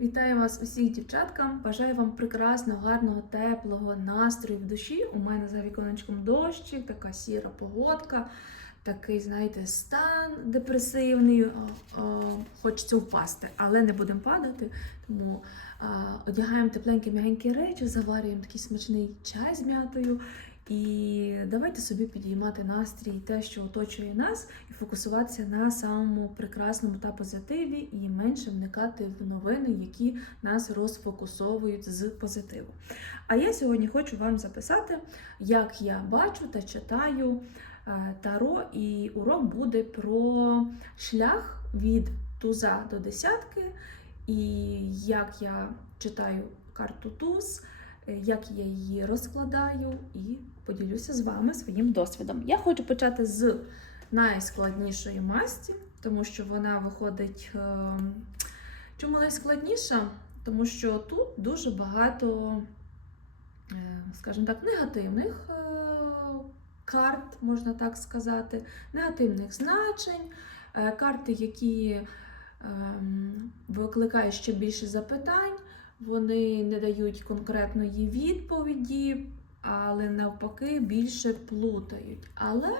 Вітаю вас усіх дівчаткам. Бажаю вам прекрасного, гарного, теплого настрою в душі. У мене за віконечком дощик, така сіра погодка, такий, знаєте, стан депресивний. Хочеться впасти, але не будемо падати. Тому одягаємо тепленькі м'ягенькі речі, заварюємо такий смачний чай з м'ятою. І давайте собі підіймати настрій, те, що оточує нас, і фокусуватися на самому прекрасному та позитиві, і менше вникати в новини, які нас розфокусовують з позитиву. А я сьогодні хочу вам записати, як я бачу та читаю е, таро, і урок буде про шлях від туза до десятки, і як я читаю карту туз. Е, Як я її розкладаю і поділюся з вами своїм досвідом. Я хочу почати з найскладнішої масті, тому що вона виходить. е, Чому найскладніша? Тому що тут дуже багато, е, скажімо так, негативних карт, можна так сказати, негативних значень, карти, які ем, викликають ще більше запитань, вони не дають конкретної відповіді, але навпаки більше плутають. Але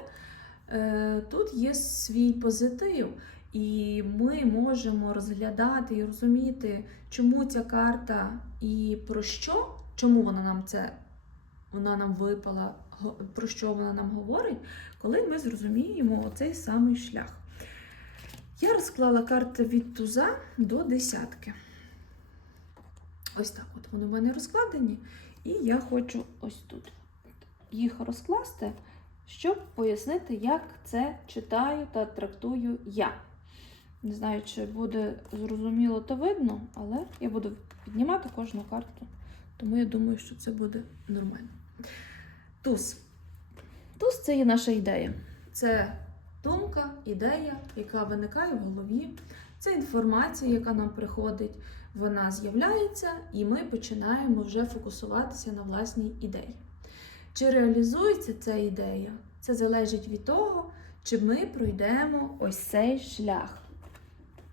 е, тут є свій позитив, і ми можемо розглядати і розуміти, чому ця карта і про що, чому вона нам це вона нам випала, про що вона нам говорить, коли ми зрозуміємо цей самий шлях. Я розклала карти від туза до десятки. Ось так от вони в мене розкладені. І я хочу ось тут їх розкласти, щоб пояснити, як це читаю та трактую я. Не знаю, чи буде зрозуміло та видно, але я буду піднімати кожну карту. Тому я думаю, що це буде нормально. Туз. Туз це є наша ідея. Це думка, ідея, яка виникає в голові. Це інформація, яка нам приходить, вона з'являється, і ми починаємо вже фокусуватися на власній ідеї. Чи реалізується ця ідея? Це залежить від того, чи ми пройдемо ось цей шлях.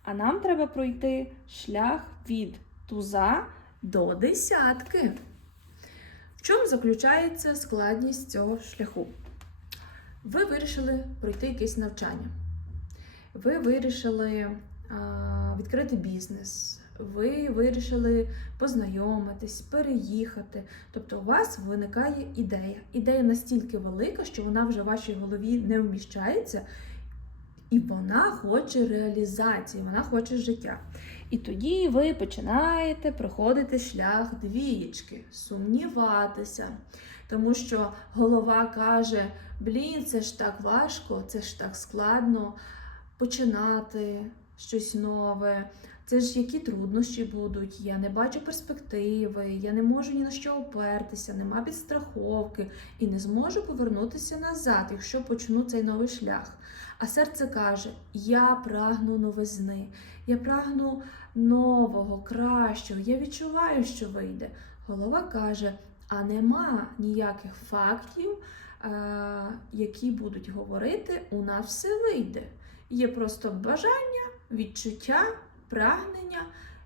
А нам треба пройти шлях від туза до десятки. В чому заключається складність цього шляху? Ви вирішили пройти якесь навчання. Ви вирішили відкрити бізнес. Ви вирішили познайомитись, переїхати. Тобто у вас виникає ідея. Ідея настільки велика, що вона вже в вашій голові не вміщається, і вона хоче реалізації, вона хоче життя. І тоді ви починаєте проходити шлях двієчки, сумніватися. Тому що голова каже: блін, це ж так важко, це ж так складно починати щось нове. Це ж які труднощі будуть, я не бачу перспективи, я не можу ні на що опертися, нема підстраховки і не зможу повернутися назад, якщо почну цей новий шлях. А серце каже: Я прагну новизни, я прагну нового, кращого, я відчуваю, що вийде. Голова каже: а нема ніяких фактів, е, які будуть говорити, у нас все вийде. Є просто бажання, відчуття, прагнення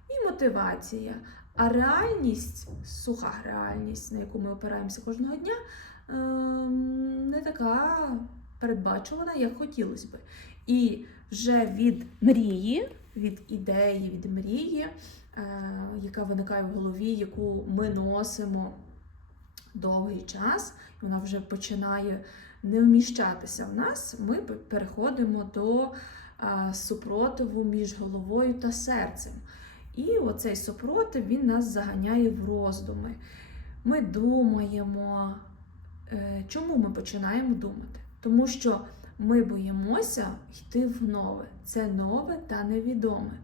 і мотивація. А реальність, суха реальність, на яку ми опираємося кожного дня, ем, не така передбачувана, як хотілося би. І вже від мрії, від ідеї, від мрії, е, яка виникає в голові, яку ми носимо довгий час, і вона вже починає не вміщатися в нас, ми переходимо до супротиву між головою та серцем. І оцей супротив він нас заганяє в роздуми. Ми думаємо, е, чому ми починаємо думати? Тому що ми боїмося йти в нове. Це нове та невідоме.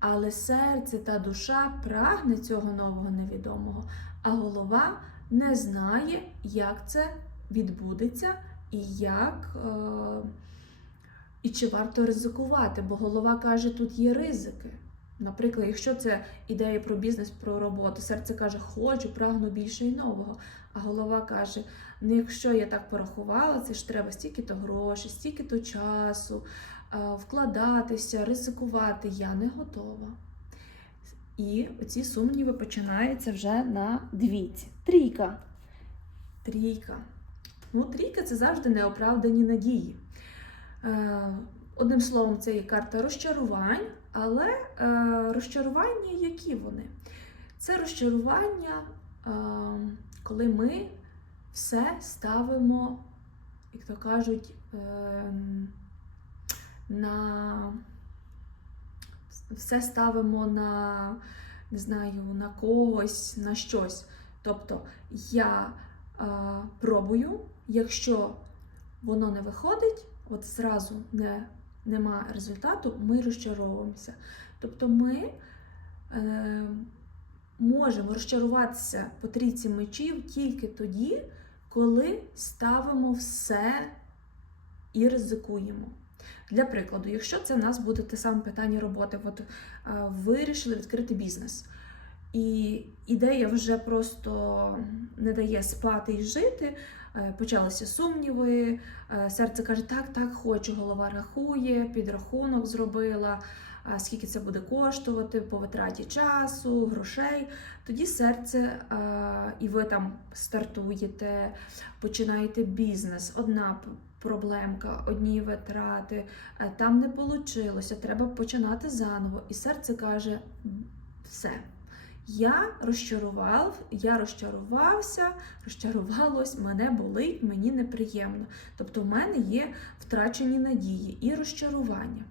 Але серце та душа прагне цього нового невідомого, а голова не знає, як це відбудеться і як. Е- і чи варто ризикувати, бо голова каже, тут є ризики. Наприклад, якщо це ідея про бізнес, про роботу, серце каже, хочу, прагну більше і нового. А голова каже: ну якщо я так порахувала, це ж треба стільки-то грошей, стільки-то часу, вкладатися, ризикувати. Я не готова. І оці сумніви починаються вже на двійці. Трійка. Трійка. Ну, трійка це завжди неоправдані надії. Е, Одним словом, це є карта розчарувань, але е, розчарування, які вони? Це розчарування, е, коли ми все ставимо, як то кажуть, на все ставимо на, не знаю, на когось, на щось. Тобто я пробую, якщо воно не виходить, от зразу не, нема результату, ми розчаровуємося. Тобто ми е, можемо розчаруватися по трійці мечів тільки тоді, коли ставимо все і ризикуємо. Для прикладу, якщо це в нас буде те саме питання роботи, от е, вирішили відкрити бізнес, і ідея вже просто не дає спати і жити. Е, Почалися сумніви, е, серце каже, так, так, хочу, голова рахує, підрахунок зробила, скільки це буде коштувати по витраті часу, грошей. Тоді серце, і ви там стартуєте, починаєте бізнес, одна проблемка, одні витрати, е, там не вийшло, треба починати заново. І серце каже: все. Я розчарував, я розчарувався, розчарувалось, мене болить, мені неприємно. Тобто в мене є втрачені надії і розчарування.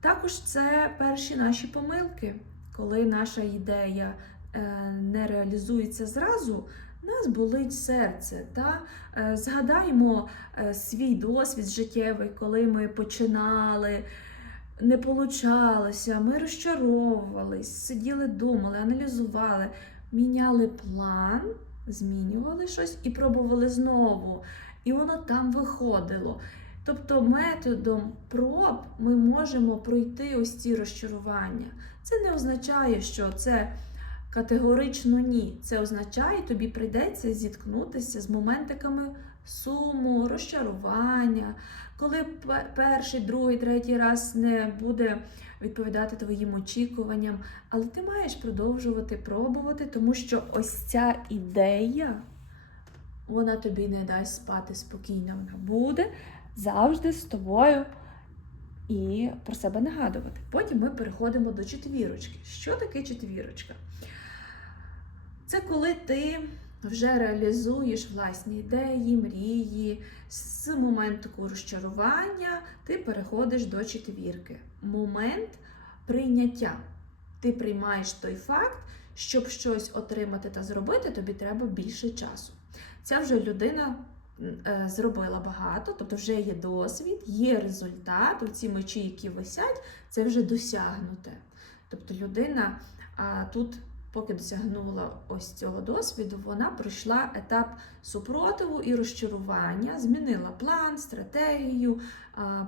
Також це перші наші помилки, коли наша ідея е, не реалізується зразу, нас болить серце. Та? Е, Згадаємо е, свій досвід життєвий, коли ми починали, не получалося, ми розчаровувались, сиділи, думали, аналізували, міняли план, змінювали щось і пробували знову. І воно там виходило. Тобто методом проб ми можемо пройти ось ці розчарування. Це не означає, що це категорично ні. Це означає, тобі прийдеться зіткнутися з моментиками суму, розчарування, коли перший, другий, третій раз не буде відповідати твоїм очікуванням. Але ти маєш продовжувати пробувати, тому що ось ця ідея, вона тобі не дасть спати спокійно. Вона буде завжди з тобою і про себе нагадувати. Потім ми переходимо до четвірочки. Що таке четвірочка? Це коли ти вже реалізуєш власні ідеї, мрії. З моменту розчарування ти переходиш до четвірки. Момент прийняття. Ти приймаєш той факт, щоб щось отримати та зробити, тобі треба більше часу. Ця вже людина е, зробила багато, тобто вже є досвід, є результат. Ці мечі, які висять, це вже досягнуте. Тобто людина а, тут, поки досягнула ось цього досвіду, вона пройшла етап супротиву і розчарування, змінила план, стратегію,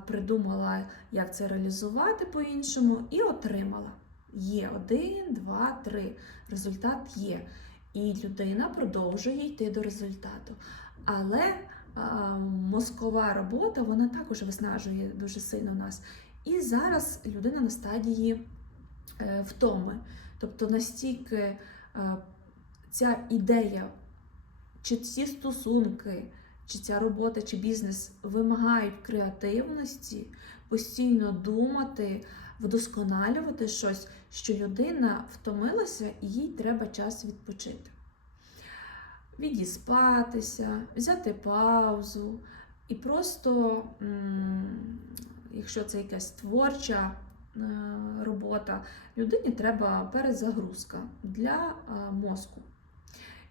придумала, як це реалізувати по-іншому, і отримала. Є один, два, три. Результат є. І людина продовжує йти до результату. Але а, мозкова робота вона також виснажує дуже сильно нас. І зараз людина на стадії е, втоми. Тобто настільки е, ця ідея, чи ці стосунки, чи ця робота, чи бізнес вимагають креативності, постійно думати, вдосконалювати щось, що людина втомилася і їй треба час відпочити. Відіспатися, взяти паузу і просто, якщо це якась творча робота, людині треба перезагрузка для е, мозку.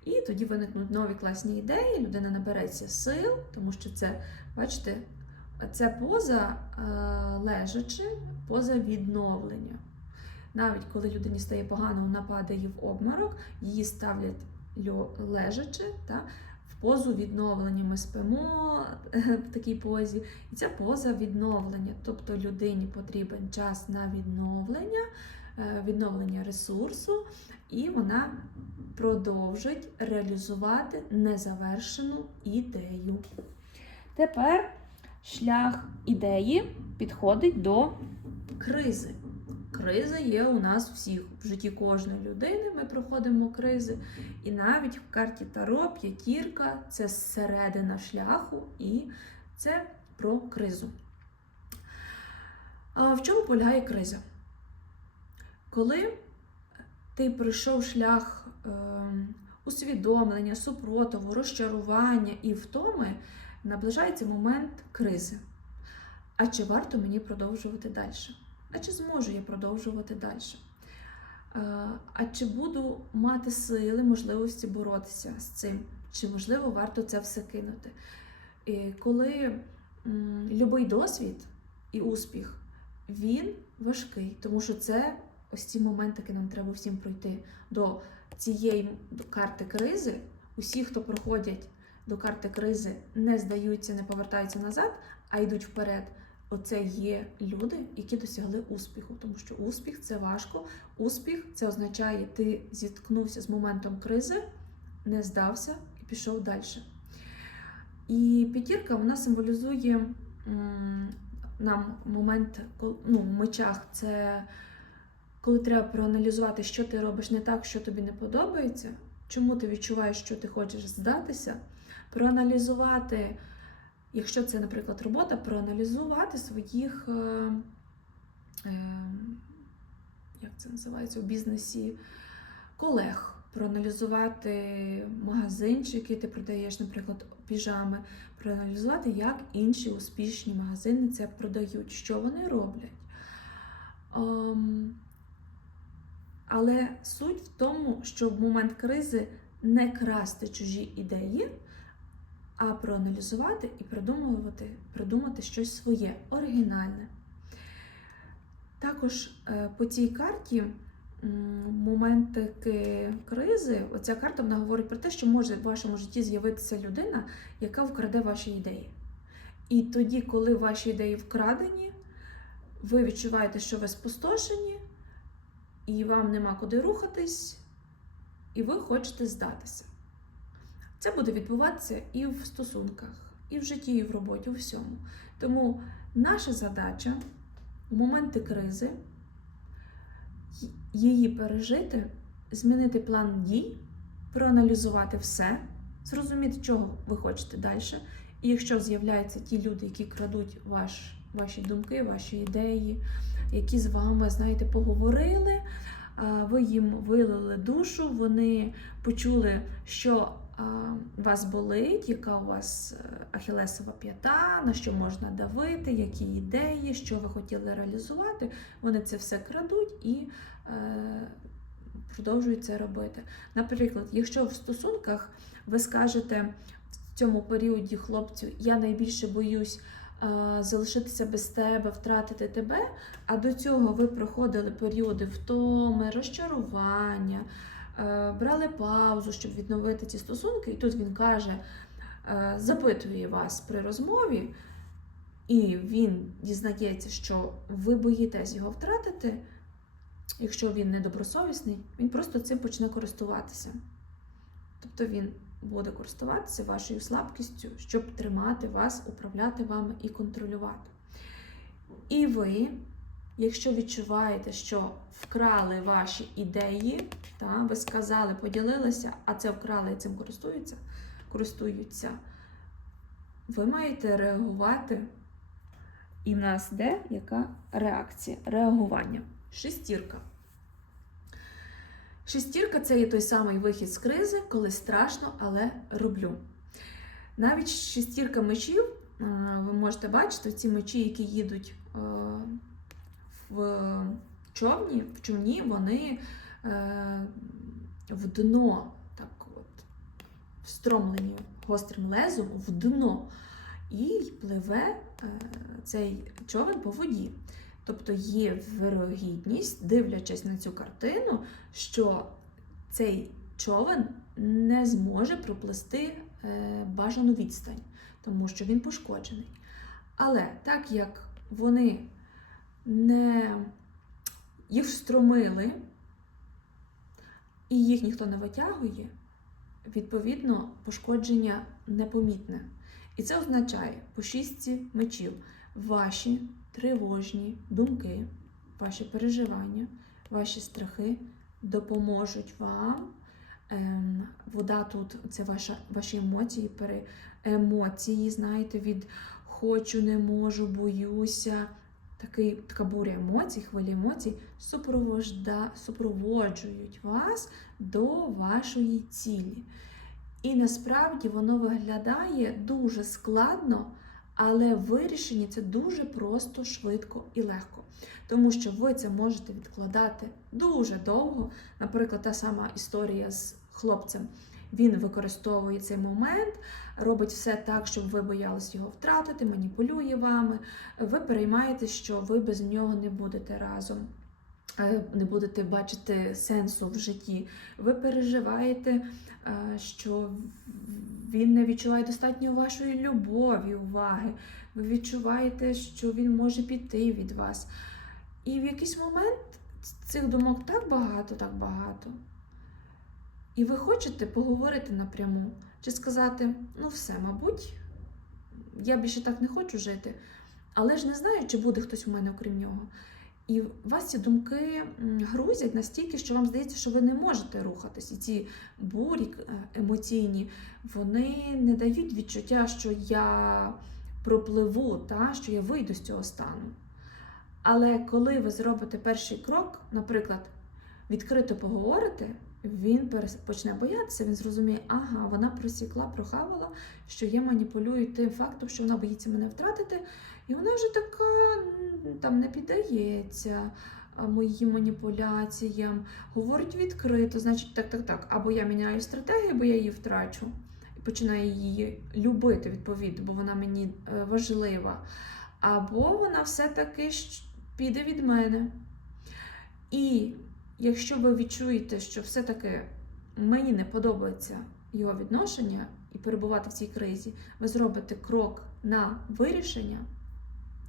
І тоді виникнуть нові класні ідеї, людина набереться сил, тому що це, бачите, це поза е, лежачи, поза відновлення. Навіть коли людині стає погано, вона падає в обморок, її ставлять лежачи, та, в позу відновлення. Ми спимо е, в такій позі. І ця поза відновлення. Тобто людині потрібен час на відновлення, е, відновлення ресурсу, і вона продовжить реалізувати незавершену ідею. Тепер шлях ідеї підходить до кризи. Кризи є у нас всіх. В житті кожної людини ми проходимо кризи. І навіть в карті Таро п'ятірка це середина шляху, і це про кризу. А в чому полягає криза? Коли ти пройшов шлях е, усвідомлення, супротиву, розчарування і втоми, наближається момент кризи. А чи варто мені продовжувати далі? А чи зможу я продовжувати далі? Е, А чи буду мати сили, можливості боротися з цим? Чи можливо варто це все кинути? І коли любий досвід і успіх, він важкий, тому що це ось ці моменти, які нам треба всім пройти до цієї карти кризи. Усі, хто проходять до карти кризи, не здаються, не повертаються назад, а йдуть вперед. Оце є люди, які досягли успіху, тому що успіх це важко. Успіх це означає, ти зіткнувся з моментом кризи, не здався і пішов далі. І п'ятірка вона символізує нам момент ну, в мечах. Це коли треба проаналізувати, що ти робиш не так, що тобі не подобається, чому ти відчуваєш, що ти хочеш здатися, проаналізувати, якщо це, наприклад, робота, проаналізувати своїх, е, е, як це називається у бізнесі, колег, проаналізувати магазинчик, який ти продаєш, наприклад, піжами, проаналізувати, як інші успішні магазини це продають, що вони роблять. Ем, але суть в тому, що в момент кризи не красти чужі ідеї, а проаналізувати і придумувати, придумати щось своє, оригінальне. Також е, по цій карті м, моменти кризи, оця карта вона говорить про те, що може в вашому житті з'явитися людина, яка вкраде ваші ідеї. І тоді, коли ваші ідеї вкрадені, ви відчуваєте, що ви спустошені, і вам нема куди рухатись, і ви хочете здатися. Це буде відбуватися і в стосунках, і в житті, і в роботі, у всьому. Тому наша задача в моменти кризи її пережити, змінити план дій, проаналізувати все, зрозуміти, чого ви хочете далі. І якщо з'являються ті люди, які крадуть ваш, ваші думки, ваші ідеї, які з вами, знаєте, поговорили, ви їм вилили душу, вони почули, що вас болить, яка у вас е, ахілесова п'ята, на що можна давити, які ідеї, що ви хотіли реалізувати. Вони це все крадуть і е, продовжують це робити. Наприклад, якщо в стосунках ви скажете в цьому періоді хлопцю, я найбільше боюсь е, залишитися без тебе, втратити тебе. А до цього ви проходили періоди втоми, розчарування, брали паузу, щоб відновити ці стосунки. І тут він каже, е, запитує вас при розмові, і він дізнається, що ви боїтесь його втратити. Якщо він недобросовісний, він просто цим почне користуватися. Тобто він буде користуватися вашою слабкістю, щоб тримати вас, управляти вами і контролювати. І ви, якщо відчуваєте, що вкрали ваші ідеї, та, ви сказали, поділилися, а це вкрали і цим користуються, користуються, ви маєте реагувати. І в нас де яка реакція? Реагування. Шестірка. Шестірка це є той самий вихід з кризи, коли страшно, але роблю. Навіть шестірка мечів, ви можете бачити, ці мечі, які їдуть в човні, в човні, вони е, в дно, так от, встромлені гострим лезом в дно, і пливе е, цей човен по воді. Тобто є вирогідність, дивлячись на цю картину, що цей човен не зможе проплисти е, бажану відстань, тому що він пошкоджений. Але так як вони не їх встромили і їх ніхто не витягує, відповідно, пошкодження непомітне. І це означає по шістці мечів ваші тривожні думки, ваші переживання, ваші страхи допоможуть вам. Ем, вода тут це ваша, ваші емоції, пере, емоції, знаєте, від хочу, не можу, боюся. Такий, така буря емоцій, хвилі емоцій супроводжують вас до вашої цілі. І насправді воно виглядає дуже складно, але вирішення це дуже просто, швидко і легко. Тому що ви це можете відкладати дуже довго. Наприклад, та сама історія з хлопцем. Він використовує цей момент, робить все так, щоб ви боялись його втратити, маніпулює вами. Ви переймаєте, що ви без нього не будете разом, е, не будете бачити сенсу в житті. Ви переживаєте, е, що він не відчуває достатньо вашої любові, уваги. Ви відчуваєте, що він може піти від вас. І в якийсь момент цих думок так багато, так багато. І ви хочете поговорити напряму, чи сказати, ну все, мабуть, я більше так не хочу жити, але ж не знаю, чи буде хтось у мене окрім нього. І вас ці думки грузять настільки, що вам здається, що ви не можете рухатись. І ці бурі е, емоційні, вони не дають відчуття, що я пропливу, та, що я вийду з цього стану. Але коли ви зробите перший крок, наприклад, відкрито поговорите, він почне боятися, він зрозуміє, ага, вона просікла, прохавала, що я маніпулюю тим фактом, що вона боїться мене втратити, і вона вже така там не піддається моїм маніпуляціям, говорить відкрито, значить, так, так, так. Або я міняю стратегію, або я її втрачу. І починаю її любити, відповідно, бо вона мені е, важлива. Або вона все-таки піде від мене. І якщо ви відчуєте, що все-таки мені не подобається його відношення і перебувати в цій кризі, ви зробите крок на вирішення.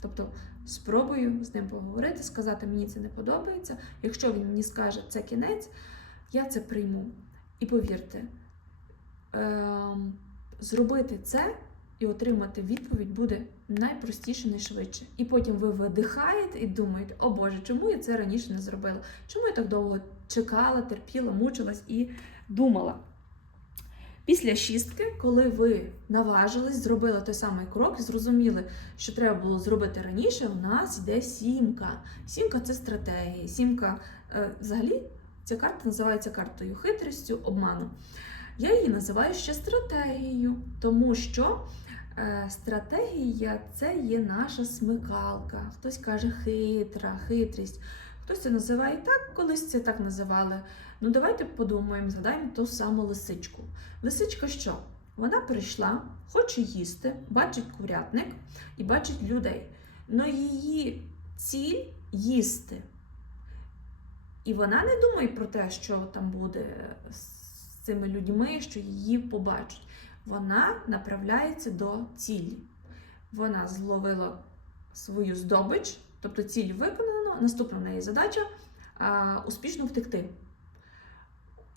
Тобто спробую з ним поговорити, сказати, мені це не подобається. Якщо він мені скаже, це кінець, я це прийму. І повірте, ем, зробити це і отримати відповідь буде найпростіше, найшвидше. І потім ви видихаєте і думаєте, о Боже, чому я це раніше не зробила? Чому я так довго чекала, терпіла, мучилась і думала? Після шістки, коли ви наважились, зробили той самий крок, зрозуміли, що треба було зробити раніше, у нас йде сімка. Сімка це стратегія. Сімка, е, взагалі, ця карта називається картою хитрістю, обману. Я її називаю ще стратегією, тому що стратегія це є наша смикалка. Хтось каже хитра, хитрість. Хтось це називає так, колись це так називали. Ну, давайте подумаємо, згадаємо ту саму лисичку. Лисичка що? Вона прийшла, хоче їсти, бачить курятник і бачить людей. Но її ціль їсти. І вона не думає про те, що там буде з цими людьми, що її побачать. Вона направляється до цілі. Вона зловила свою здобич, тобто ціль виконано. Наступна в неї задача а, успішно втекти.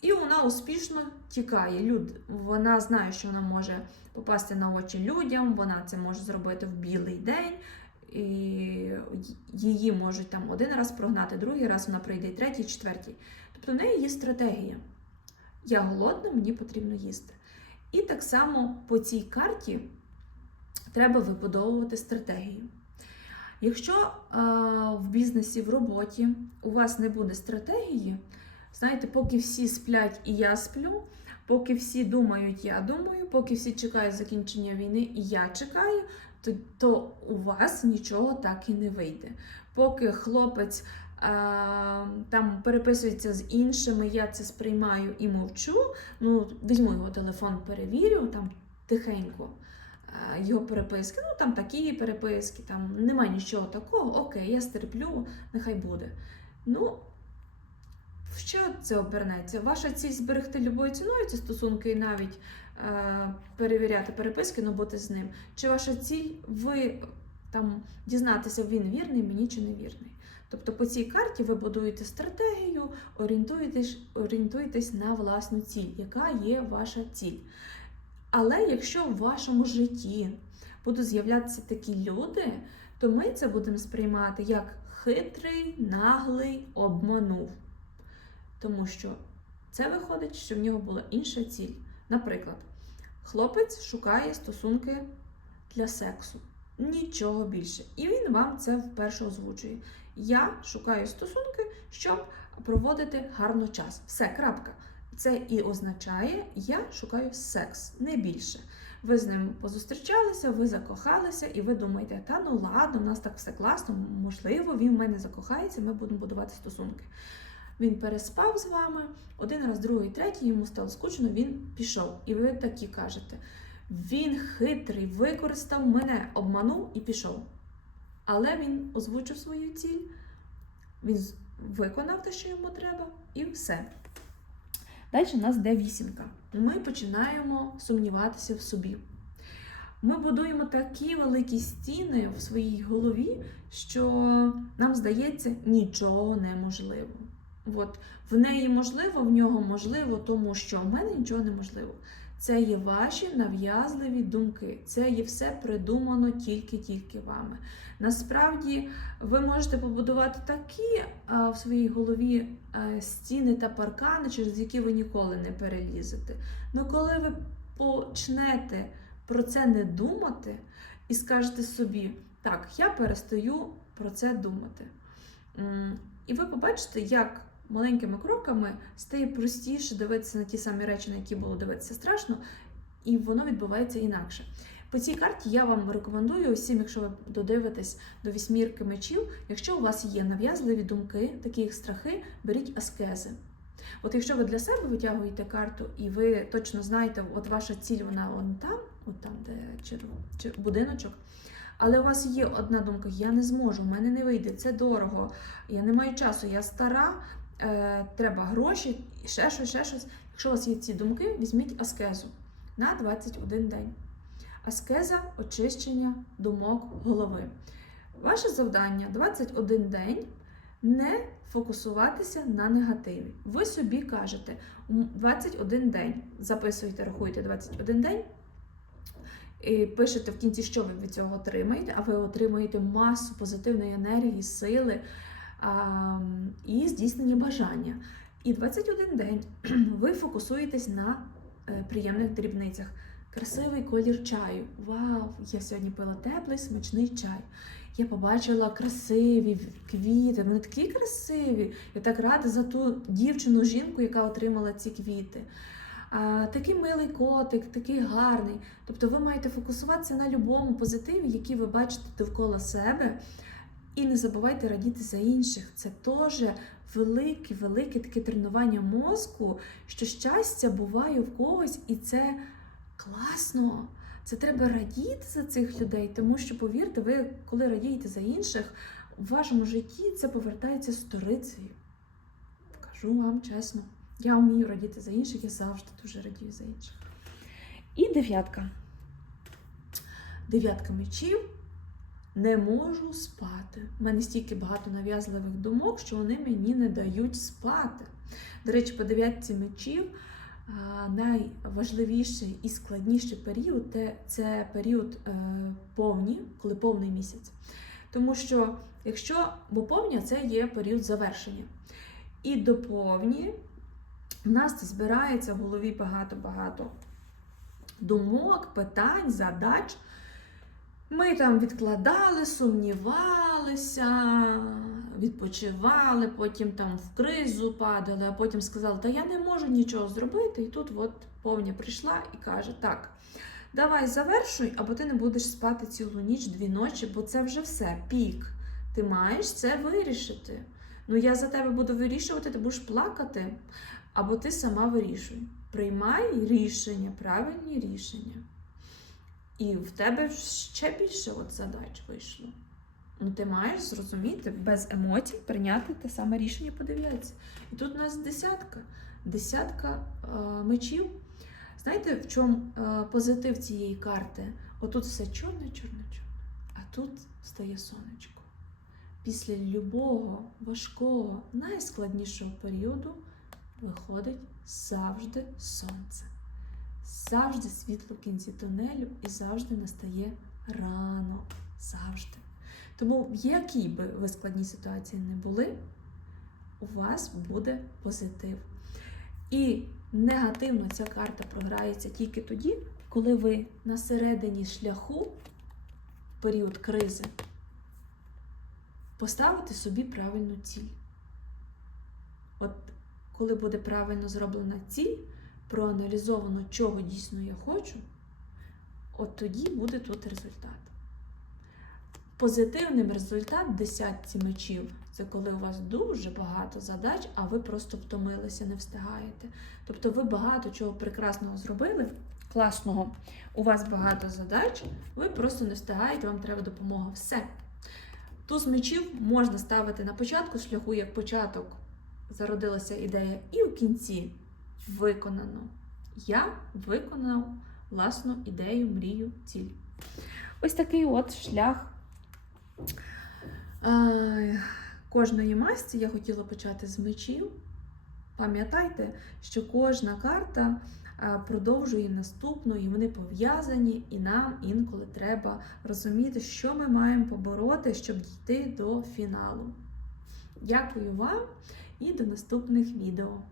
І вона успішно тікає. Люд, вона знає, що вона може попасти на очі людям, вона це може зробити в білий день. І її можуть там один раз прогнати, другий раз вона прийде, третій, четвертій. Тобто в неї є стратегія. Я голодна, мені потрібно їсти. І так само по цій карті треба вибудовувати стратегію. Якщо е, в бізнесі, в роботі у вас не буде стратегії, знаєте, поки всі сплять і я сплю, поки всі думають, я думаю, поки всі чекають закінчення війни і я чекаю, то, то у вас нічого так і не вийде. Поки хлопець там переписується з іншими, я це сприймаю і мовчу. Ну, візьму його телефон, перевірю там тихенько його переписки. Ну там такі переписки, там немає нічого такого. Окей, я стерплю, нехай буде. Ну, в що це обернеться? Ваша ціль зберегти любою ціною ці стосунки і навіть е, перевіряти переписки, ну бути з ним. Чи ваша ціль ви там дізнатися, він вірний мені чи не вірний? Тобто по цій карті ви будуєте стратегію, орієнтуєтесь, орієнтуєтесь на власну ціль, яка є ваша ціль. Але якщо в вашому житті будуть з'являтися такі люди, то ми це будемо сприймати як хитрий, наглий, обманув. Тому що це виходить, що в нього була інша ціль. Наприклад, хлопець шукає стосунки для сексу. Нічого більше. І він вам це вперше озвучує. Я шукаю стосунки, щоб проводити гарно час. Все, крапка. Це і означає, я шукаю секс, не більше. Ви з ним позустрічалися, ви закохалися, і ви думаєте, та ну ладно, у нас так все класно, можливо, він в мене закохається, ми будемо будувати стосунки. Він переспав з вами один раз, другий, третій, йому стало скучно, він пішов. І ви такі кажете: він хитрий, використав мене, обманув і пішов. Але він озвучив свою ціль, він виконав те, що йому треба, і все. Далі у нас де вісімка. Ми починаємо сумніватися в собі. Ми будуємо такі великі стіни в своїй голові, що нам здається нічого неможливо. От в неї можливо, в нього можливо, тому що в мене нічого неможливо. Це є ваші нав'язливі думки. Це є все придумано тільки-тільки вами. Насправді, ви можете побудувати такі в своїй голові стіни та паркани, через які ви ніколи не перелізете. Ну коли ви почнете про це не думати і скажете собі, так, я перестаю про це думати. І ви побачите, як маленькими кроками стає простіше дивитися на ті самі речі, на які було дивитися страшно, і воно відбувається інакше. По цій карті я вам рекомендую усім, якщо ви додивитесь до вісьмірки мечів, якщо у вас є нав'язливі думки, такі як страхи, беріть аскези. От якщо ви для себе витягуєте карту, і ви точно знаєте, от ваша ціль, вона вон там, от там, де черв- чер- будиночок. Але у вас є одна думка: я не зможу, в мене не вийде, це дорого, я не маю часу, я стара, е, треба гроші, ще щось, ще щось. Якщо у вас є ці думки, візьміть аскезу на 21 день. Аскеза очищення думок голови. Ваше завдання 21 день не фокусуватися на негативі. Ви собі кажете, 21 день, записуєте, рахуєте 21 день, і пишете в кінці, що ви від цього отримаєте, а ви отримуєте масу позитивної енергії, сили і здійснення бажання. І 21 день ви фокусуєтесь на е, приємних дрібницях. Красивий колір чаю. Вау! Я сьогодні пила теплий смачний чай. Я побачила красиві квіти. Вони такі красиві. Я так рада за ту дівчину, жінку, яка отримала ці квіти. А, такий милий котик, такий гарний. Тобто ви маєте фокусуватися на будь-якому позитиві, який ви бачите довкола себе. І не забувайте радіти за інших. Це теж велике, велике таке тренування мозку, що щастя буває в когось, і це класно. Це треба радіти за цих людей, тому що, повірте, ви, коли радієте за інших, в вашому житті це повертається сторицею. Кажу вам чесно. Я вмію радіти за інших, я завжди дуже радію за інших. І дев'ятка. Дев'ятка мечів. Не можу спати. У мене стільки багато нав'язливих думок, що вони мені не дають спати. До речі, по дев'ятці мечів найважливіший і складніший період це період е, повні, коли повний місяць. Тому що, якщо, бо повня це є період завершення. І до повні в нас збирається в голові багато-багато думок, питань, задач. Ми там відкладали, сумнівалися, відпочивали, потім там в кризу падали, а потім сказали, та я не можу нічого зробити. І тут от повня прийшла і каже: так, давай завершуй, або ти не будеш спати цілу ніч, дві ночі, бо це вже все, пік. Ти маєш це вирішити. Ну, я за тебе буду вирішувати, ти будеш плакати, або ти сама вирішуй. Приймай рішення, правильні рішення. І в тебе ще більше от задач вийшло. Ну, ти маєш зрозуміти без емоцій прийняти те саме рішення, подивитися. І тут у нас десятка. Десятка е, мечів. Знаєте, в чому е, позитив цієї карти? Отут все чорне, чорне, чорне. А тут стає сонечко. Після любого важкого, найскладнішого періоду виходить завжди сонце. Завжди світло в кінці тунелю і завжди настає рано. Завжди. Тому в якій би ви складній ситуації не були, у вас буде позитив. І негативно ця карта програється тільки тоді, коли ви на середині шляху, в період кризи, поставите собі правильну ціль. От коли буде правильно зроблена ціль, проаналізовано, чого дійсно я хочу, от тоді буде тут результат. Позитивним результат десятці мечів це коли у вас дуже багато задач, а ви просто втомилися, не встигаєте. Тобто ви багато чого прекрасного зробили, класного, у вас багато задач, ви просто не встигаєте, вам треба допомога. Все. Туз мечів можна ставити на початку шляху як початок. Зародилася ідея, і в кінці виконано. Я виконав власну ідею, мрію, ціль. Ось такий от шлях е, кожної масті я хотіла почати з мечів. Пам'ятайте, що кожна карта е, продовжує наступну, і вони пов'язані, і нам інколи треба розуміти, що ми маємо побороти, щоб дійти до фіналу. Дякую вам і до наступних відео.